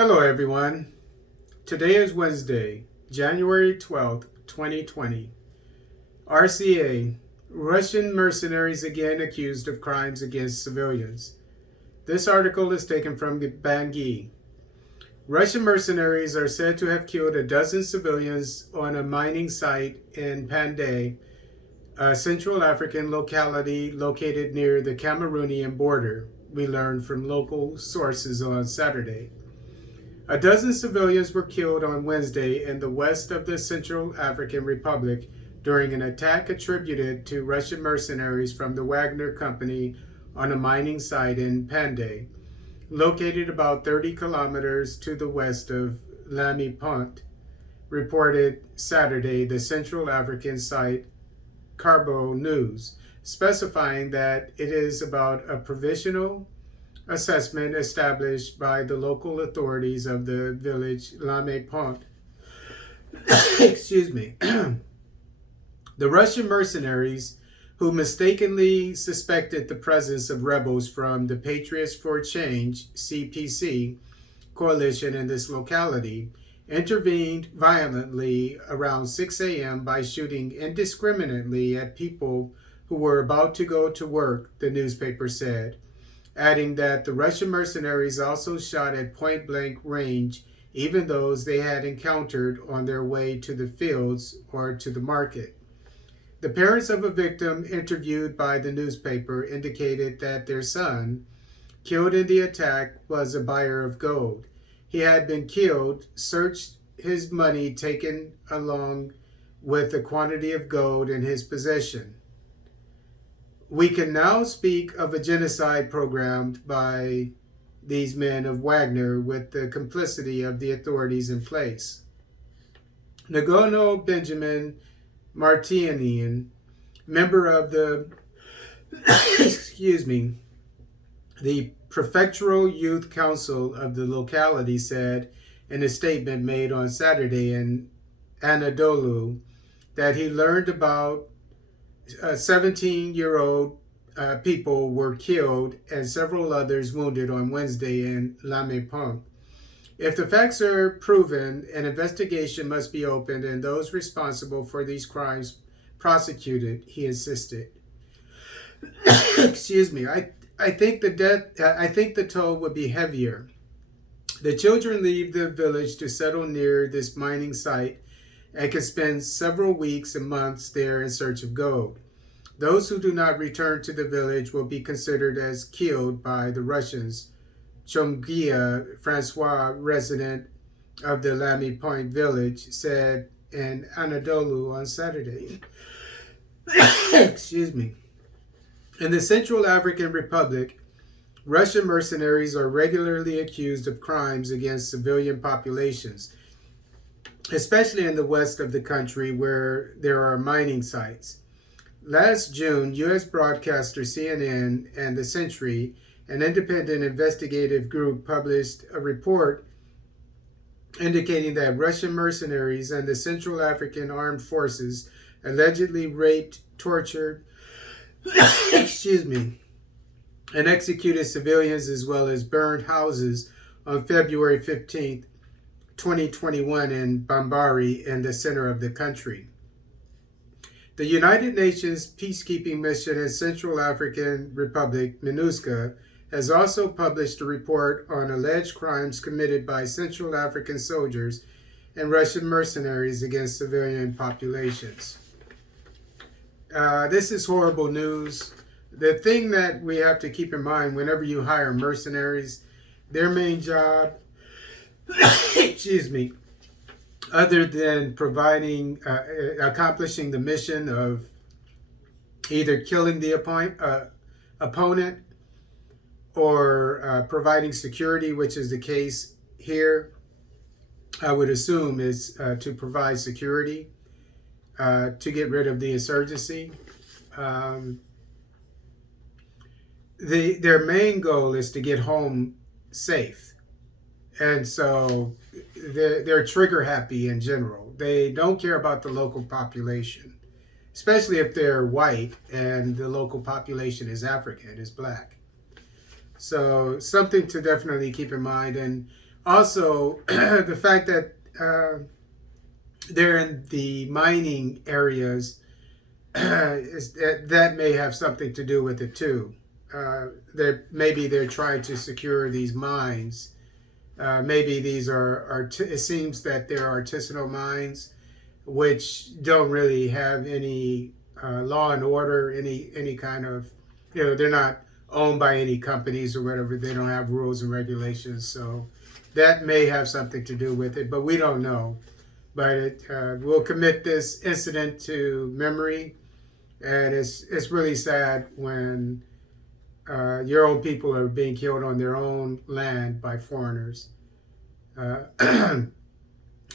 Hello, everyone. Today is Wednesday, January 12th, 2020. RCA, Russian mercenaries again accused of crimes against civilians. This article is taken from Bangui. Russian mercenaries are said to have killed a dozen civilians on a mining site in Panday, a Central African locality located near the Cameroonian border, we learned from local sources on Saturday. A dozen civilians were killed on Wednesday in the west of the Central African Republic during an attack attributed to Russian mercenaries from the Wagner Company on a mining site in Panday, located about 30 kilometers to the west of Lamy Pont, reported Saturday the Central African site Carbo News, specifying that it is about a provisional assessment established by the local authorities of the village Lame Pont. Excuse me. The Russian mercenaries, who mistakenly suspected the presence of rebels from the Patriots for Change (CPC) coalition in this locality, intervened violently around 6 a.m. by shooting indiscriminately at people who were about to go to work, the newspaper said, adding that the Russian mercenaries also shot at point-blank range even those they had encountered on their way to the fields or to the market. The parents of a victim interviewed by the newspaper indicated that their son, killed in the attack, was a buyer of gold. He had been killed, searched, his money taken along with a quantity of gold in his possession. We can now speak of a genocide programmed by these men of Wagner with the complicity of the authorities in place. Nagono Benjamin Martinian, member of the the Prefectural Youth Council of the locality, said in a statement made on Saturday in Anadolu that he learned about 17-year-old people were killed and several others wounded on Wednesday in Lame Pont. If the facts are proven, an investigation must be opened and those responsible for these crimes prosecuted, he insisted. Excuse me. I think the toll would be heavier. The children leave the village to settle near this mining site and can spend several weeks and months there in search of gold. Those who do not return to the village will be considered as killed by the Russians, Chomgia Francois, resident of the Lamy Point village, said in Anadolu on Saturday. Excuse me. In the Central African Republic, Russian mercenaries are regularly accused of crimes against civilian populations, especially in the west of the country where there are mining sites. Last June, U.S. broadcaster CNN and The Century, an independent investigative group, published a report indicating that Russian mercenaries and the Central African Armed Forces allegedly raped, tortured, and executed civilians as well as burned houses on February 15th, 2021 in Bambari in the center of the country. The United Nations peacekeeping mission in Central African Republic, MINUSCA, has also published a report on alleged crimes committed by Central African soldiers and Russian mercenaries against civilian populations. This is horrible news. The thing that we have to keep in mind whenever you hire mercenaries, their main job, other than accomplishing the mission of either killing the opponent or providing security, which is the case here, I would assume is to provide security, to get rid of the insurgency. Their main goal is to get home safe. And so they're trigger happy in general. They don't care about the local population, especially if they're white and the local population is African, is black. So something to definitely keep in mind. And Also, the fact that they're in the mining areas that may have something to do with it too. Maybe they're trying to secure these mines. Maybe these it seems that they're artisanal mines, which don't really have any law and order, any kind of, they're not owned by any companies or whatever. They don't have rules and regulations, so that may have something to do with it, but we don't know. But we'll commit this incident to memory, and it's really sad when your own people are being killed on their own land by foreigners. Uh,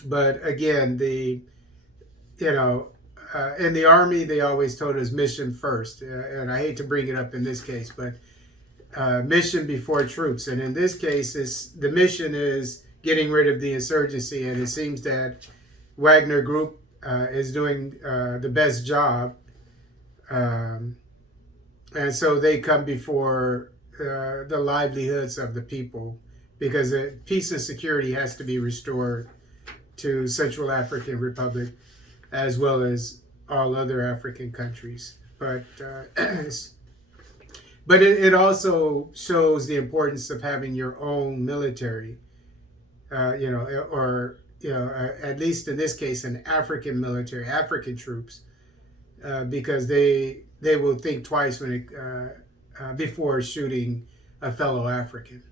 but again, in the Army, they always told us mission first. And I hate to bring it up in this case, but mission before troops. And in this case, the mission is getting rid of the insurgency. And it seems that Wagner Group is doing the best job. And so they come before the livelihoods of the people, because peace and security has to be restored to Central African Republic as well as all other African countries. But but it also shows the importance of having your own military, or at least in this case, an African military, African troops, because they will think twice before shooting a fellow African.